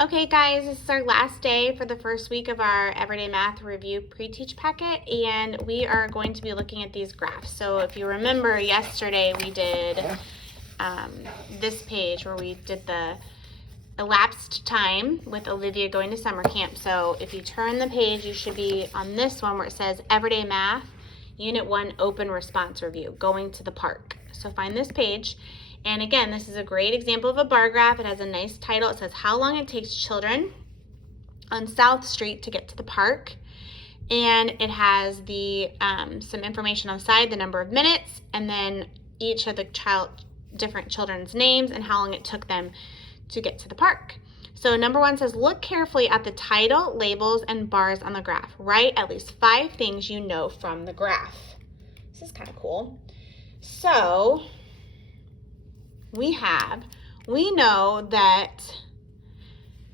Okay guys, this is our last day for the first week of our Everyday Math Review pre-teach packet, and we are going to be looking at these graphs. So if you remember yesterday we did this page where we did the elapsed time with Olivia going to summer camp. So if you turn the page, you should be on this one where it says Everyday Math, Unit 1 Open Response Review, Going to the Park. So find this page. And again, this is a great example of a bar graph. It has a nice title. It says how long it takes children on South Street to get to the park. And it has the some information on the side, the number of minutes, and then each of the different children's names and how long it took them to get to the park. So number 1 says, look carefully at the title, labels, and bars on the graph. Write at least 5 things you know from the graph. This is kind of cool. So we know that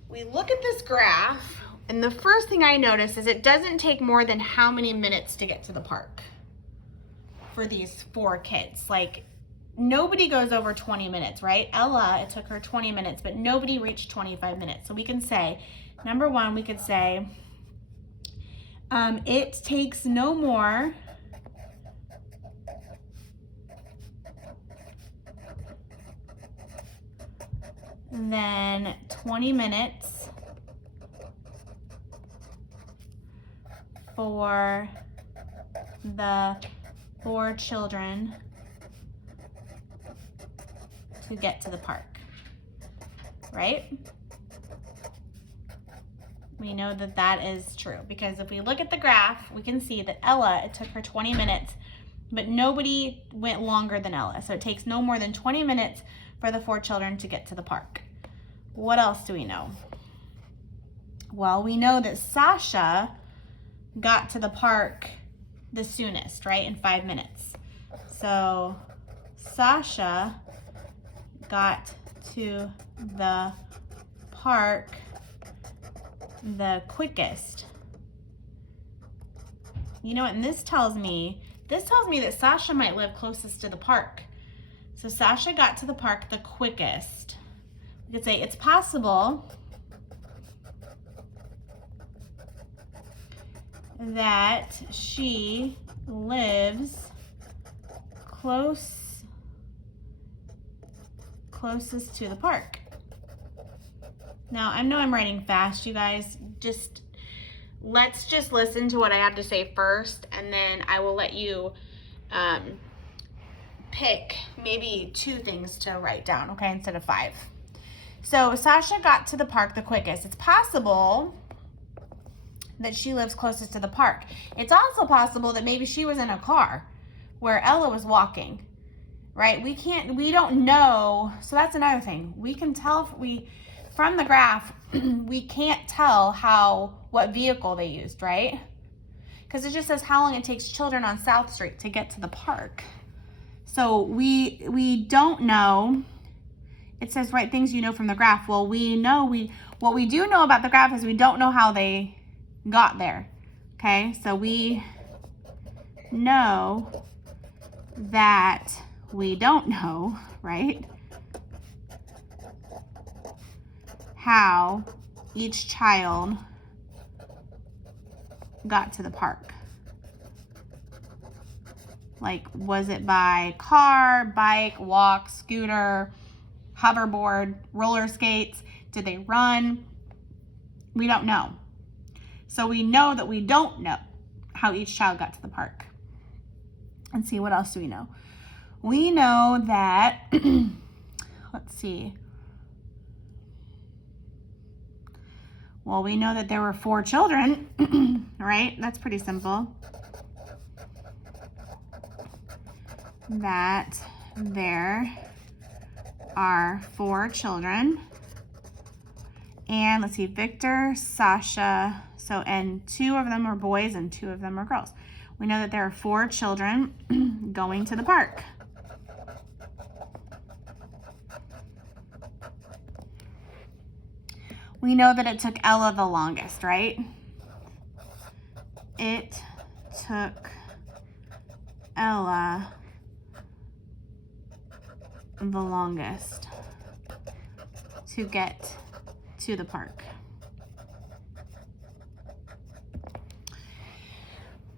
we look at this graph, and the first thing I notice is it doesn't take more than how many minutes to get to the park for these 4 kids. Like, nobody goes over 20 minutes, right? Ella, it took her 20 minutes, but nobody reached 25 minutes. So we can say, number 1, we could say, it takes no more than 20 minutes for the 4 children to get to the park, right? We know that that is true because if we look at the graph, we can see that Ella, it took her 20 minutes, but nobody went longer than Ella. So it takes no more than 20 minutes for the 4 children to get to the park. What else do we know? Well, we know that Sasha got to the park the soonest, right? In 5 minutes. So Sasha got to the park the quickest. You know what, and this tells me that Sasha might live closest to the park. So Sasha got to the park the quickest. We could say it's possible that she lives closest to the park. Now, I know I'm writing fast, you guys. Let's just listen to what I have to say first, and then I will let you pick maybe 2 things to write down, okay, instead of 5. So Sasha got to the park the quickest. It's possible that she lives closest to the park. It's also possible that maybe she was in a car where Ella was walking, right? We don't know. So that's another thing. We can tell from the graph, we can't tell what vehicle they used, right? Because it just says how long it takes children on South Street to get to the park. So we don't know. It says write things you know from the graph. Well, what we do know about the graph is we don't know how they got there. Okay, so we know that we don't know, right, how each child got to the park. Like, was it by car, bike, walk, scooter, hoverboard, roller skates? Did they run? We don't know. So we know that we don't know how each child got to the park. And see, what else do we know? We know that, let's see. Well, we know that there were 4 children, right? That's pretty simple. That there are 4 children. And let's see, Victor, Sasha, and 2 of them are boys and 2 of them are girls. We know that there are 4 children going to the park. We know that it took Ella the longest, right? It took Ella the longest to get to the park.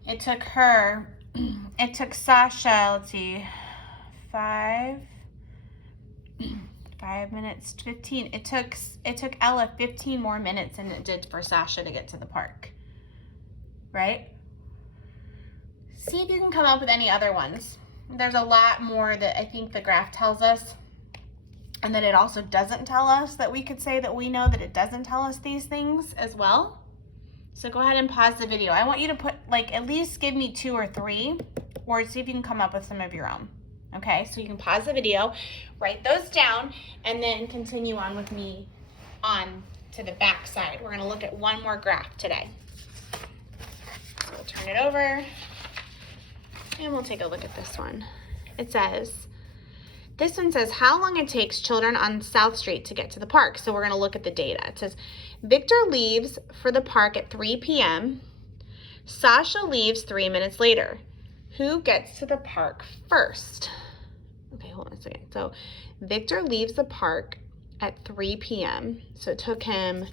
It took Sasha, let's see, 5 minutes, 15. It took Ella 15 more minutes than it did for Sasha to get to the park, right? See if you can come up with any other ones. There's a lot more that I think the graph tells us, and that it also doesn't tell us, that we could say that we know that it doesn't tell us these things as well. So go ahead and pause the video. I want you to put, like, at least give me 2 or 3, or see if you can come up with some of your own. Okay, so you can pause the video, write those down, and then continue on with me on to the back side. We're gonna look at one more graph today. So we'll turn it over, and we'll take a look at this one. This one says how long it takes children on South Street to get to the park. So we're gonna look at the data. It says, Victor leaves for the park at 3 p.m. Sasha leaves 3 minutes later. Who gets to the park first? Okay, hold on a second. So Victor leaves the park at 3 p.m. So it took him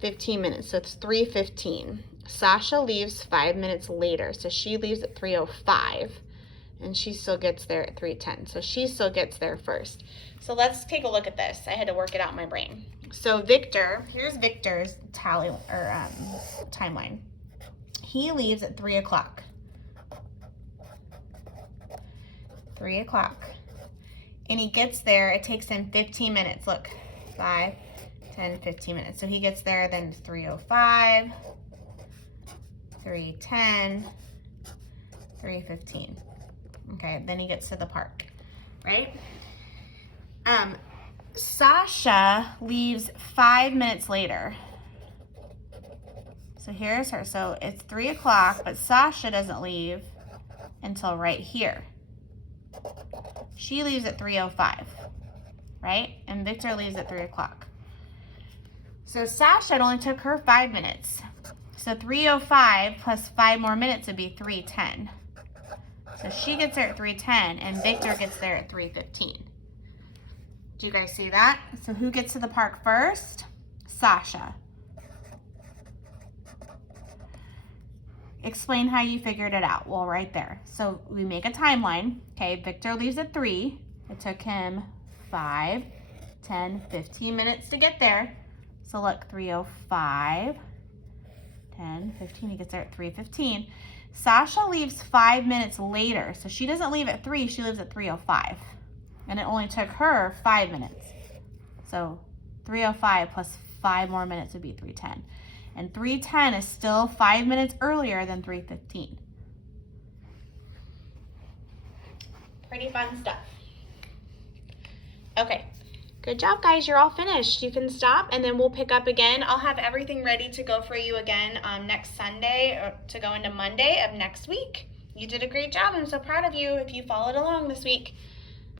15 minutes. So it's 3:15. Sasha leaves 5 minutes later. So she leaves at 3:05. And she still gets there at 3:10. So she still gets there first. So let's take a look at this. I had to work it out in my brain. So Victor, here's Victor's tally or timeline. He leaves at 3 o'clock. 3 o'clock. And he gets there, it takes him 15 minutes. Look, 5, 10, 15 minutes. So he gets there, then 3:05, 3:10, 3:15. Okay, then he gets to the park, right? Sasha leaves 5 minutes later. So here's her. So it's 3 o'clock, but Sasha doesn't leave until right here. She leaves at 3:05, right? And Victor leaves at 3 o'clock. So Sasha, it only took her 5 minutes. So 3:05 plus 5 more minutes would be 3:10. So she gets there at 3:10 and Victor gets there at 3:15. Do you guys see that? So who gets to the park first? Sasha. Explain how you figured it out. Well, right there. So we make a timeline. Okay, Victor leaves at 3. It took him 5, 10, 15 minutes to get there. So look, 3:05, 10, 15, he gets there at 3:15. Sasha leaves 5 minutes later. So she doesn't leave at 3, she leaves at 3:05. And it only took her 5 minutes. So 3:05 plus 5 more minutes would be 3:10. And 3:10 is still 5 minutes earlier than 3:15. Pretty fun stuff. Okay, good job, guys. You're all finished. You can stop, and then we'll pick up again. I'll have everything ready to go for you again next Sunday, or to go into Monday of next week. You did a great job. I'm so proud of you if you followed along this week.